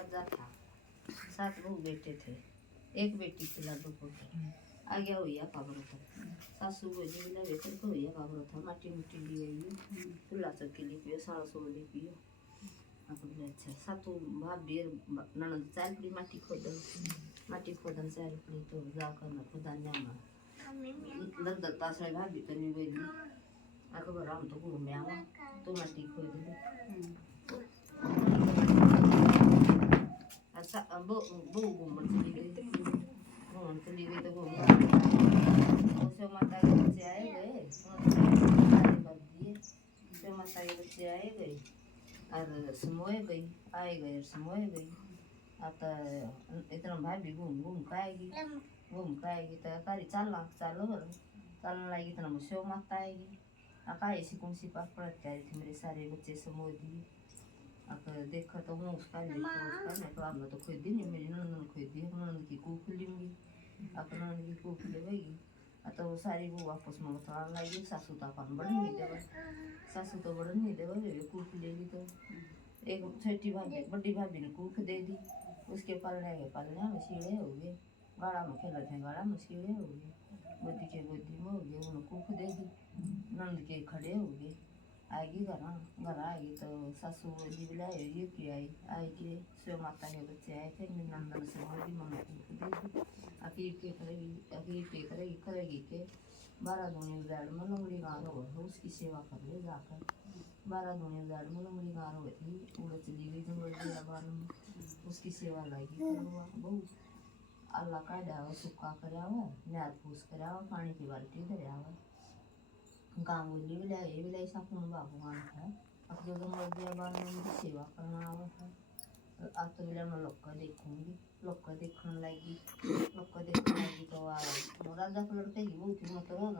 राजा था, 7 बहू बेटे थे, एक बेटी थी लाडू पोती। आ गया हुआ काबरो था, सासू बोली बिना बेकर को हुआ काबरो था, माटी मुट्टी लिए आइयो, चूल्हा चौकी ली पियो, साल सोल ली पियो। आपको बोले अच्छा, सातों भाभी ननद चाल पड़ी माटी खोदन चाल पड़ी तो जाकर न खुदान्या में दर तासरे भाभी तो नहीं बोली, आको बरा हम तो घूम आवा तो माटी खोद ली। अच्छा अब वो घूमन चली गई तो घूम उसे माता के बच्चे आए गए, उसे माता के बच्चे आए गए और समोए गई, आए गए और समोए गई। आता इतना भाभी घूम खाएगी तो कारी चालो चलने लगी तो मुझे माता आएगी आका ऐसी कौन सी बात पड़त क्या थी मेरे सारे बच्चे समोए दिए। अब देखा तो मैं उसका मैं तो आपने तो खुद ही नहीं, मेरी ननद खुद ही ननद की कूक लूँगी, अपना ननद की कूक लेगी। तो वो सारी वो वापस में बतलाने लगी, सासू तो अपन बढ़ नहीं देगा, सासू तो बढ़ नहीं देगा, वे कूक लेगी तो एक छोटी भाभी बड़ी भाभी ने कूक दे दी, उसके पालने में शीड़े हो गए, गाड़ा में खेलते हैं, गाड़ा में शीड़े हो गए, गोदी के गोदी में हो गए, उन्होंने कूक दे दी, नंद के खड़े हो गए। आएगी घर आएगी तो सासू बोली बुलाए ये की आई कि शिव माता के बच्चे आए थे, मेरी नंदन से बोली मम्मा कूक दे दी, अकीर के करेगी के 12 दूनी उजाड़ में लंगड़ी गाँव हो उसकी सेवा कर ले जाकर। 12 दूनी उजाड़ में लंगड़ी गाँव हो थी, उड़ चली गई जंगल बियाबान में, उसकी सेवा लगी करवा बहु अल्लाह का डावा सुक्का करावा, न्याद फूस करावा, पानी की बाल्टी धरावा। गाँव बोली बिलाई साकुन बाबूआन था, अब जो जंगल बियाबान में मेरी सेवा करना आवा था। आज तो बिला मैं लोग देखूंगी, लोग देखने लगी तो राजा को लड़के की बहुत मतलब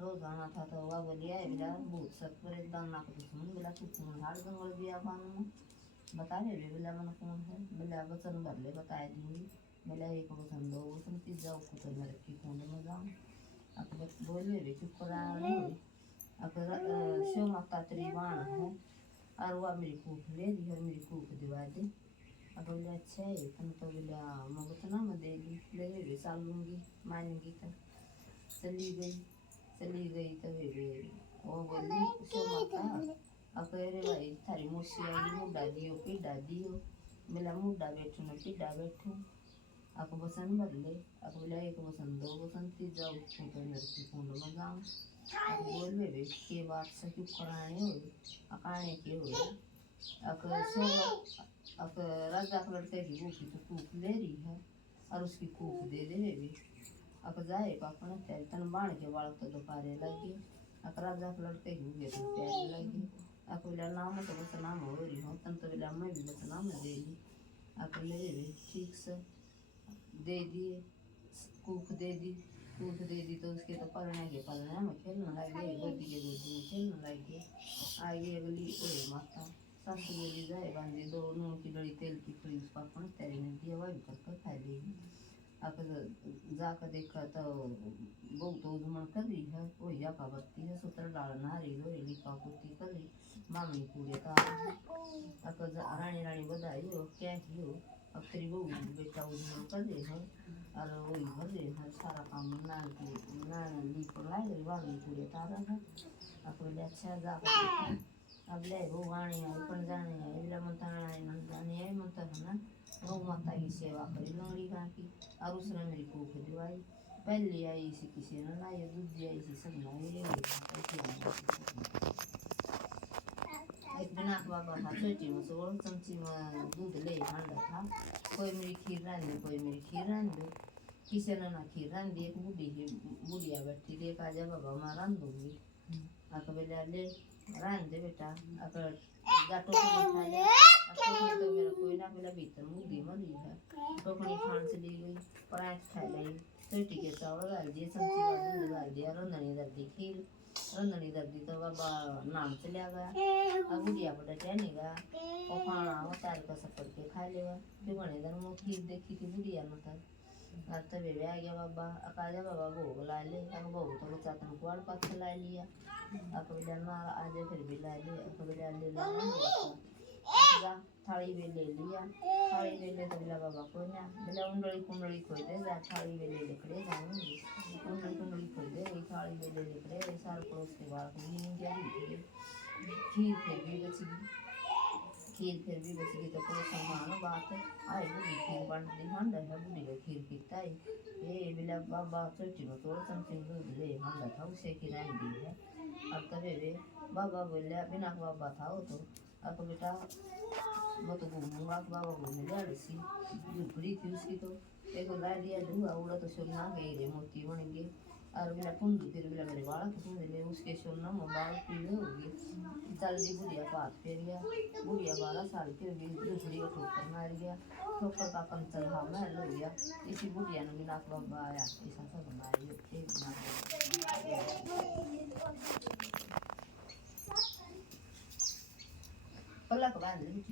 रोज आना था तो वह बोलिया बिला बहुत सब पर दाना को दुश्मन बिला कुछ हार जंगल बियाबान में बता रहे बिला मन कौन है, बिला वचन भर ले बताए दूंगी, बिला एक वचन 2 वचन 3 जाओ तो मैं रखी कौन में जाऊँ। अब बोले रे चुप करा नहीं, अब शिव माता तेरी बाण है और वह मेरी कूक ले दी और मेरी कूक दिवा दे। अब बोले अच्छा है तुम तो बोला मैं बतना मैं दे दी ले भी साल लूँगी मानेंगी तो चली गई तो वो बोली शिव माता अब रे भाई थारी मुर्सी आई मुड्डा दियो मेला मुड्डा बैठू न पिड्डा बैठू आपको बसन भर ले, आपको बोला एक बसन 2 बसन 3 जाओ तो नरकी कुंड में जाऊँ। अब बोल वे के बात से क्यों कराने हो अकाने के हो अब राजा का लड़के की वो की तो कूक ले रही है और उसकी कूक दे दे भी अब जाए पापा ने तेरे तन बाण के बाल तो दोपहरे लगी अब राजा का लड़के की वो तो प्यारे लगी। अब बोला नाम तो बस नाम हो रही हो तन तो बोला मैं भी बस नाम दे दी, अब ले रे ठीक से दे दिए कूक दे दी तो उसके तो पालने में खेलने लगे, गोदी के गोदी में खेलने लगे। आगे अगली ओए माता सासू बोली जाए बांधी 2 नून की डली तेल की फली उस पर कौन तेरे ने दिया वह भी करके खा लेगी। अब जाकर देखा तो बहुत उजमन कर रही है, वो या का बत्ती है सुतर डालना रही लो लिपा पोती कर रही मामी पूरे का अब रानी बधाई हो क्या ही हो अब तेरी बहू बेटा उजमन कर रहे हैं और वही भर रहे हैं सारा काम नान लीप लाई गई वाली पूरे तारा है। अब बोले अच्छा जा अब ले वो वाणी है ऊपर जाने है इधर मनता जाने है मनता है ना गौ माता की सेवा करी लंगड़ी गाँ की और उसने मेरी कूक दिवाई पहले आई इसी किसी ने ना ये दूध दिया इसी सब ना ये एक बिना बाबा था छोटी में सोल चमची में दूध ले हांडा था, कोई मेरी खीर रांधी कोई मेरी खीर रांधी किसी ने ना खीर रांधी एक बुढ़िया बैठी थी कहा जा बाबा मैं रांध दूंगी आके बेला ले रांध दे बेटा अगर गाटो को खा ले टोकनी तो मेरा कोई ना बेला भीतर मुद्दी मरी है टोकनी खान से ली गई पराठ खा ली छोटी के चावल डाल दिए सब्जी वाली डाल दिया रंधनी दर्दी तो बाबा नाम चला गया अब बुढ़िया बड़ा टहनेगा और खाना वो तार का सफर के खा लेगा फिर बने दिन वो खीर देखी थी बुढ़िया न था तब वे आ गया बाबा अकाजा बाबा भोग ला ले अब भोग तो बच्चा तन कुआड़ पाथ ला लिया अब बोला ना आज फिर भी ला ले अब बोला ले ला जा थाली में ले लिया थाली में ले तो बिला बाबा को ना बिला उंडली कुंडली खोई दे जा थाली में ले लेकड़े जाऊंगी उंडली कुंडली खोई दे गई थाली में ले लेकड़े सारे पड़ोस के बाहर को नींद क्या हुई खीर फिर भी बच गई तो पड़ोस में मानो बात आई बुढ़ी खीर बन दी हंडा है बुढ़ी का खीर पीता है ये बिला बाबा चोटी में थोड़ा समथिंग दूध ले हंडा था उसे की रानी दी है अब तबे वे बाबा बोलिया बिना बाबा था वो तो अब बेटा मैं तो घूमूंगा बाबा घूमने जा रही थी झुपड़ी थी उसकी तो एक ला दिया धुआ उड़ा तो सोना गई रे मोती बन गई और बिना कुंडू फिर बिला मेरे बाल कुंड ले उसके सोना में बाल पीले हो गए जल्दी बुढ़िया पात फेर गया बुढ़िया 12 साल की हो गई झुपड़ी को ठोकर मार गया ठोकर का कम चल हाँ मैं लो गया इसी बुढ़िया ने बिना बाबा आया ऐसा सब बनाई पल्ला को बांध ली